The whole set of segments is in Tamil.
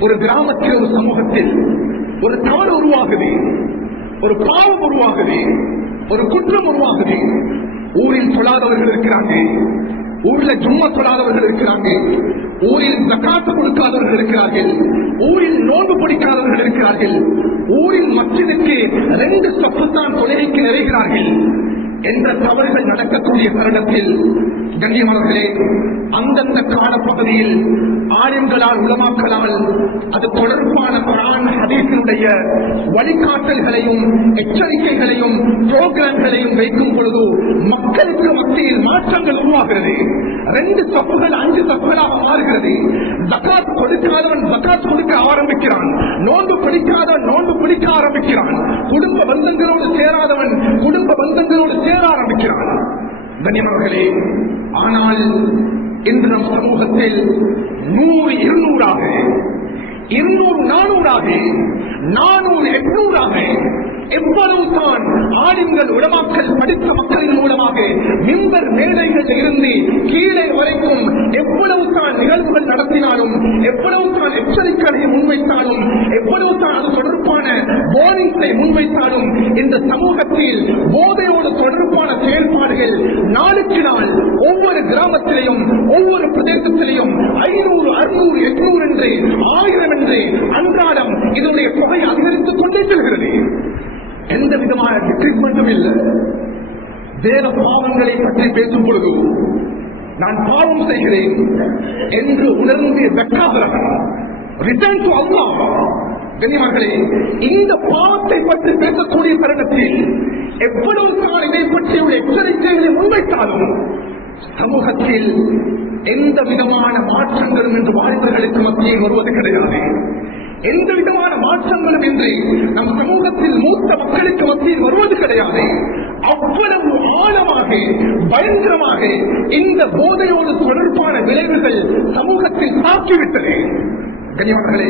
ஒரு கிராமத்தில் ஒரு சமூகத்தில் ஒரு தவறு உருவாகுது ஒரு பாவம் உருவாகுது ஒரு குற்றம் உருவாகுது. ஊரில் சொல்லாதவர்கள் இருக்கிறாங்க. ஊர்ல ஜும்மா தொழாதவர்கள் இருக்கிறாங்க. ஊரில் ஜக்காத்து கொடுக்காதவர்கள் இருக்கிறார்கள். ஊரில் நோன்பு பிடிக்காதவர்கள் இருக்கிறார்கள். ஊரில் மக்களுக்கு ரெண்டு சொப்பு தான் தொலைக்கு நிறைகிறார்கள். என்ற தவறுகள் நடக்கக்கூடிய தருணத்தில் கண்ணியமானவர்களே அந்தந்த காலப்பகுதியில் ஆலயங்களால் உலமாக்கலால் அது தொடர்பான குரான் ஹதீஸினுடைய வழிகாட்டல்களையும் எச்சரிக்கைகளையும் புரோகிராம்களையும் வைக்கும் பொழுது மக்களுக்கு மத்தியில் மாற்றங்கள் உருவாகிறது. ரெண்டு தப்புகள் அஞ்சு தப்புகளாக மாறுகிறது. ஜக்காத் கொடுக்காதவன் ஜக்காத் கொடுக்க ஆரம்பிக்கிறான். நோன்பு பிடிக்காதவன் நோன்பு பிடிக்க ஆரம்பிக்கிறான். குடும்ப பந்தங்களோடு சேராதவன் குடும்ப கண்ணியமர்களே ஆனால் இன்று நம் சமூகத்தில் நூறு இருநூறாக இருநூறு நானூறாக நானூறு எட்நூறாக எவ்வளவு தான் ஆளுங்கள் உடமாக்கல் படித்த மக்களின் மூலமாக மிம்பர் மேடைகள் இருந்து கீழே வரைக்கும் எவ்வளவு தான் நிகழ்வுகள் நடத்தினாலும் எவ்வளவு தான் எச்சரிக்கையை முன்வைத்தாலும் எவ்வளவு தான் அது தொடர்பு வார்னிங்ஸை முன்வைத்தாலும் இந்த சமூகத்தில் போதையோடு தொடர்பான செயல்பாடுகள் நாளுக்கு நாள் ஒவ்வொரு கிராமத்திலையும் ஒவ்வொரு பிரதேசத்திலையும் ஐநூறு அறுநூறு எட்நூறு என்று ஆயிரம் என்று அன்றாடம் இதனுடைய தொகை அதிகரித்துக் கொண்டே செல்கிறது. எந்த விதமான ட்ரீட்மெண்ட்டும் இல்லை. வேற பாவங்களை பற்றி பேசும் பொழுது நான் பாவம் செய்கிறேன் என்று உணர்ந்து வெக்காகிறவன் ரிட்டர்ன் டு அல்லாஹ் கண்ணியமார்களே இந்த பாவத்தை பற்றி பேசக்கூடிய தருணத்தில் எவ்வளவு தான் இதை பற்றிய எச்சரிக்கைகளை முன்வைத்தாலும் சமூகத்தில் எந்த விதமான மாற்றங்களும் என்று வாழ்வர்களுக்கு மத்தியில் வருவது கிடையாது. எந்த விதமான மாற்றங்களும் இன்றி நம் சமூகத்தில் மூத்த மக்களுக்கு மத்தியில் வருவது கிடையாது. அவ்வளவு ஆழமாக பயங்கரமாக இந்த போதையோடு தொடர்பான விளைவுகள் சமூகத்தில் தாக்கிவிட்டது கனிமர்களே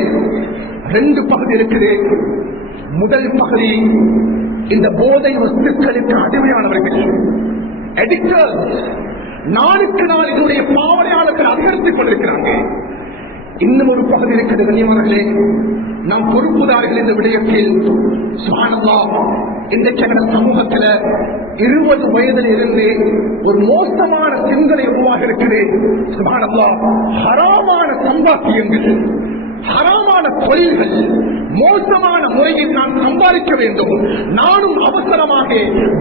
ரெண்டு பகுதி இருக்குது. முதல் பகுதி இந்த போதை வஸ்துக்களுக்கு அடிமையானவர்கள். நாளுக்கு நாள் இதனுடைய பாவனையாளர்கள் அதிகரித்துக் கொண்டிருக்கிறாங்க. இன்னும் ஒரு பகுதி இருக்கிறது கண்ணியமானர்களே நாம் பொறுப்புதார்கள் இந்த விடயத்தில் சுபானல்லா இன்றைக்கு எங்க சமூகத்துல இருபது வயதில் இருந்து ஒரு மோசமான சிந்தனை உருவாக இருக்குது சுபானல்லா ஹராமான சம்பாத்தியங்கள் ஹராமான தொழில்கள் மோசமான முறையில் நான் சம்பாதிக்க வேண்டும். நானும் அவசரமாக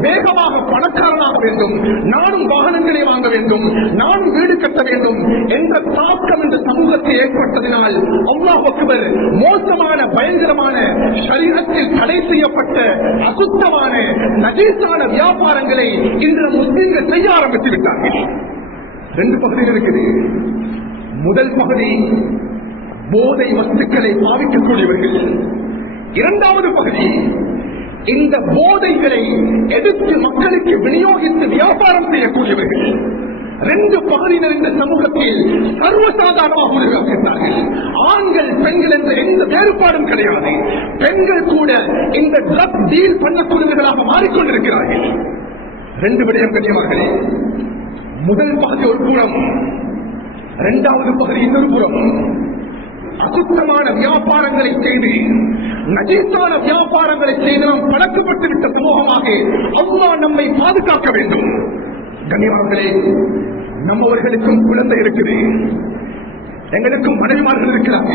வேகமாக பணக்காரனாக வேண்டும். நானும் வாகனங்களை வாங்க வேண்டும். நானும் வீடு கட்ட வேண்டும் என்ற தாக்கம் இந்த சமூகத்தில் ஏற்பட்டதினால் அம்மா அக்பர் மோசமான பயங்கரமான சரீரத்தில் தடை செய்யப்பட்ட அசுத்தமான நஜீசான வியாபாரங்களை இன்று முஸ்லீம்கள் செய்ய ஆரம்பித்து விட்டார்கள். ரெண்டு பகுதிகள் இருக்குது. முதல் பகுதி போதை வஸ்துக்களை பாவிக்கக்கூடியவர்கள் இரண்டாவது பகுதி இந்த போதைகளை எதிர்த்து மக்களுக்கு விநியோகித்து வியாபாரம் செய்யக்கூடியவர்கள் ரெண்டு பகுதியினர் இந்த சமூகத்தில் சர்வசாதாரணமாக உருவாக்கினார்கள் ஆண்கள் பெண்கள் என்ற எந்த வேறுபாடும் கிடையாது. பெண்கள் கூட இந்த ட்ரக் டீல் பண்ணக்கூடியவர்களாக மாறிக்கொண்டிருக்கிறார்கள். ரெண்டு விடயம் கண்ணியமார்களே முதல் பகுதி ஒரு புறம் இரண்டாவது பகுதி இன்னொரு புறம். அசுத்தமான வியாபாரங்களை செய்து நஜீத்தான வியாபாரங்களை செய்து நாம் பழக்கப்பட்டு விட்ட சமூகமாக அவ்வா நம்மை பாதுகாக்க வேண்டும். கண்ணியமார்களே நம்மவர்களுக்கும் குழந்தை இருக்குது. எங்களுக்கும் மனைவிமார்கள் இருக்கிறாங்க.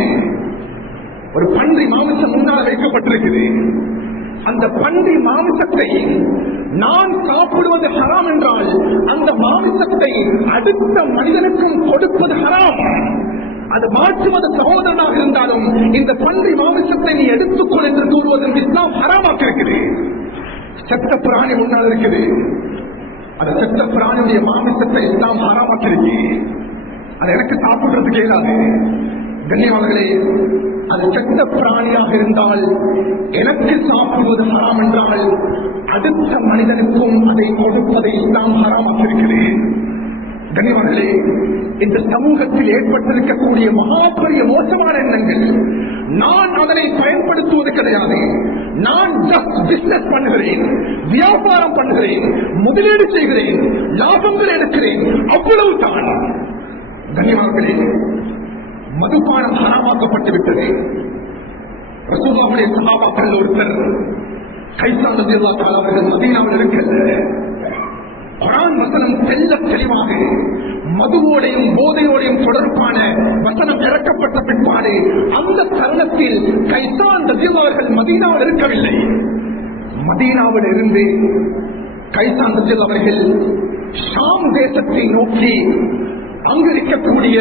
ஒரு பன்றி மாமிசம் முன்னால் வைக்கப்பட்டிருக்குது. அந்த பன்றி மாமிசத்தை நான் சாப்பிடுவது ஹராம் என்றால் அந்த மாமிசத்தை அடுத்த மனிதனுக்கும் கொடுப்பது ஹராம். அது மாற்று மத சகோதரனாக இருந்தாலும் இந்த பன்றி மாமிசத்தை நீ எடுத்துக்கொள் என்று கூறுவதற்கு இஸ்லாம் ஹராமாக்க இருக்குது செத்த பிராணி முன்னால் இருக்குது. அந்த செத்த பிராணியுடைய மாமிசத்தை இஸ்லாம் ஹராமாக்க இருக்கு அது எனக்கு சாப்பிடுறதுக்கு இயலாது. கண்ணியவாளர்களே அது செத்த பிராணியாக இருந்தால் எனக்கு சாப்பிடுவது ஹராம் என்றால் அடுத்த மனிதனுக்கும் அதை கொடுப்பதை இஸ்லாம் ஹராமாக்கிருக்கிறேன் கண்ணியவான்களே இந்த சமூகத்தில் ஏற்பட்டிருக்கக்கூடிய மகாபெரிய மோசமான எண்ணங்கள் நான் அதனை பயன்படுத்துவது கிடையாது. நான் ஜஸ்ட் பிசினஸ் பண்ணுகிறேன் வியாபாரம் பண்ணுகிறேன் முதலீடு செய்கிறேன் லாபங்கள் எடுக்கிறேன் அவ்வளவு தான். கண்ணியவான்களே மதுபானம் ஹராமாக்கப்பட்டு விட்டது. ரசூலாவுடைய சகாபாக்கள் ஒருத்தர் கைசான் ரஜில்லா அவர்கள் மதீனாவில் இருக்கிறது குரான் வசனம் தெல்ல தெளிவாக மதுவோடையும் போதையோடையும் தொடர்பான வசனம் இறக்கப்பட்ட பிற்பாடு அந்த தருணத்தில் கைசான் ரஜில்லா அவர்கள் மதீனாவில் இருக்கவில்லை. மதீனாவில் இருந்து கைசான் ரஜில் அவர்கள் ஷாம் தேசத்தை நோக்கி அங்கு இருக்கக்கூடிய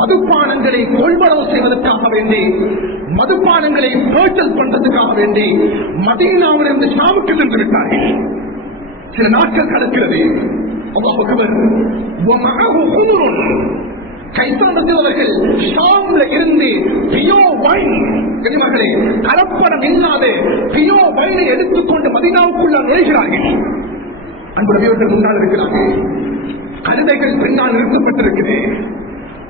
மதுபானங்களை கொள்வனவு செய்வதற்காக வேண்டி மதுபானங்களை பர்ச்சேஸ் பண்றதுக்காக வேண்டி மதீனாவிலிருந்து ஷாமுக்கு சென்று விட்டார்கள். சில நாட்கள் கடக்கிறது. கைசாந்தவர்கள் ஷாம்ல இருந்து பியோ வைன். கனிமகளே கலப்படம் இல்லாத பியோ வைனை எடுத்துக்கொண்டு மதினாவுக்குள்ள நுழைகிறார்கள். அன்புடையவர்கள் முன்னால் இருக்கிறார்கள். கழுதைகள் பின்னால் நிறுத்தப்பட்டிருக்கிறது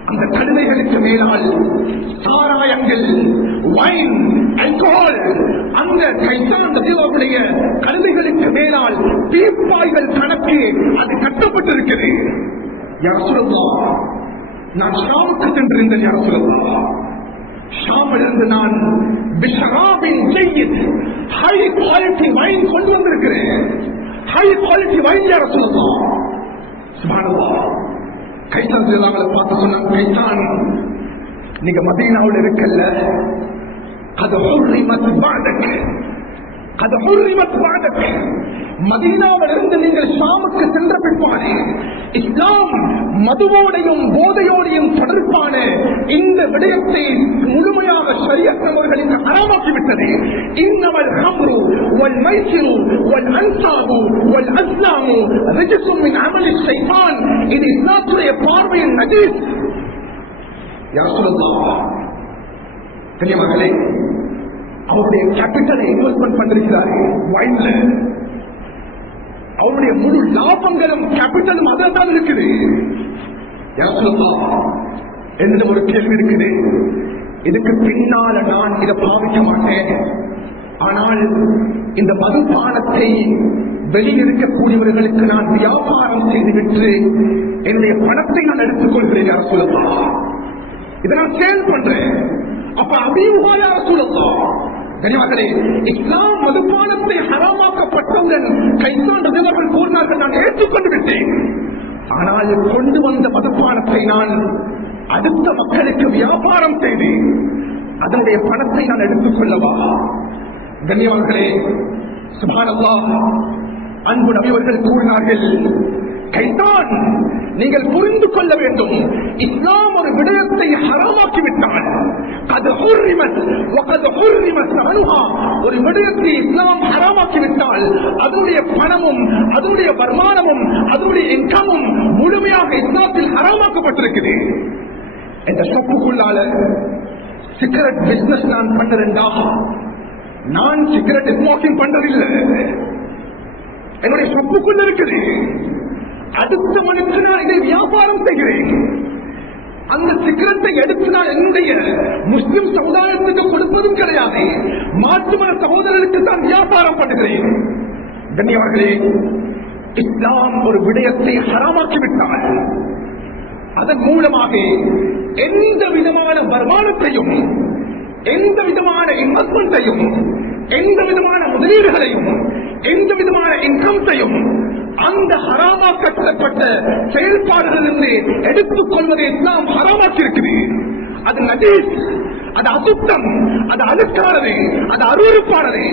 அந்த கழுதைகளுக்கு மேலால் சாராயங்கள் வைன் அல்கோஹால் அந்த கைசான் ரஜிலாவுடைய கழுதைகளுக்கு மேலால் தீப்பாய்கள் கணக்கு அது கட்டப்பட்டிருக்குது யார் சொல்லலாம் நான் ஷாமுக்கு சென்றிருந்தேன் யார் சொல்லலாம் ஷாமிலிருந்து நான் பிஷராபின் ஜெய்யித் ஹை குவாலிட்டி வைன் கொண்டு வந்திருக்கிறேன். ஹை குவாலிட்டி வைன் யார சொல்லலாம் சுபானல்லாஹ் கைத்தான் இல்லாமல பார்த்து சொன்னாங்க கைத்தான் நீங்க மதீனாவில் இருக்கல்ல அது حرمت بعدك. قد حرمت بعدك. மதீனாவிலிருந்து நீங்கள் ஷாமுக்கு சென்ற பிற்பாடு இஸ்லாம் மதுவோடையும் போதையோடையும் தொடர்பான இந்த விடயத்தை முழுமையாக சரியற்றவர்களுக்கு அறமாக்கிவிட்டது. இன்னவல் ஹம்ரு வல் மைசிரு வல் அன்சாபு வல் அஸ்லாமு ரிஜிசும் மின் அமலி ஷைத்தான். இது இஸ்லாத்துடைய பார்வையின் நஜீஸ். யார் சொல்லலாம் கண்ணியமகளே அவருடைய கேபிட்டலை இன்வெஸ்ட்மெண்ட் பண்ணிருக்கிறாரு. வைன்ல அவருடைய முழு லாபங்களும் கேபிட்டலும் அதில் தான் இருக்குது. யார் ஒரு கேள்வி இருக்குது. இதுக்கு பின்னால நான் இதை பாவிக்க மாட்டேன். ஆனால் இந்த மதுபானத்தை வெளியிருக்கக்கூடியவர்களுக்கு நான் வியாபாரம் செய்துவிட்டு என்னுடைய பணத்தை நான் எடுத்துக்கொள்கிறேன் யார் இதை நான் சேல் பண்றேன். அப்ப அபிமுகா யார் கனிமாக்களே இஸ்லாம் மதுபானத்தை ஹராமாக்கப்பட்டவுடன் கைசான் ரஜினர்கள் கூறினார்கள் நான் ஏற்றுக்கொண்டு விட்டேன். ஆனால் கொண்டு வந்த மதுபானத்தை நான் அடுத்த மக்களுக்கு வியாபாரம் செய்து அதனுடைய பணத்தை நான் எடுத்துக் கொள்ளவா கண்ணியவர்களே சுபானல்லா அன்பு நபிவர்கள் கூறினார்கள் கைதான் நீங்கள் புரிந்து கொள்ள வேண்டும் இஸ்லாம் ஒரு விடயத்தை ஹராமாக்கி விட்டால் அது ஒரு விடயத்தை இஸ்லாம் ஹராமாக்கி விட்டால் அதனுடைய பணமும் அதனுடைய வருமானமும் அதனுடைய இன்கமும் முழுமையாக இஸ்லாத்தில் ஹராமாக்கப்பட்டிருக்குது. இந்த சொப்புக்குள்ளால சிகரெட் பிசினஸ் நான் பண்றேன்டா நான் சிகரெட் ஸ்மோக்கிங் பண்றதில்லை. என்னுடைய சொப்புக்குள்ள இருக்குது. அடுத்த மனுக்கு நான் இதை வியாபாரம் செய்கிறேன். அந்த சிக்கரத்தை எடுத்து நான் என்னுடைய முஸ்லிம் சமுதாயத்துக்கு கொடுப்பதும் கிடையாது. மாற்று சகோதரருக்கு தான் வியாபாரம் பண்ணுகிறேன். கண்ணியவர்களே இஸ்லாம் ஒரு விடயத்தை ஹராமாக்கிவிட்டார் அதன் மூலமாக எந்த விதமான வருமானத்தையும் எந்த விதமான இன்வெஸ்ட்மெண்ட்டையும் எந்த விதமான முதலீடுகளையும் எந்த விதமான இன்கம்ஸையும் அந்த ஹராமா கட்டப்பட்ட செயல்பாடுகளிலிருந்து எடுத்துக் கொள்வதை இஸ்லாம் ஹராமாக்கிருக்குது அது நஜீஸ் அது அசுத்தம் அது அழுக்கானது அது அருவறுப்பானது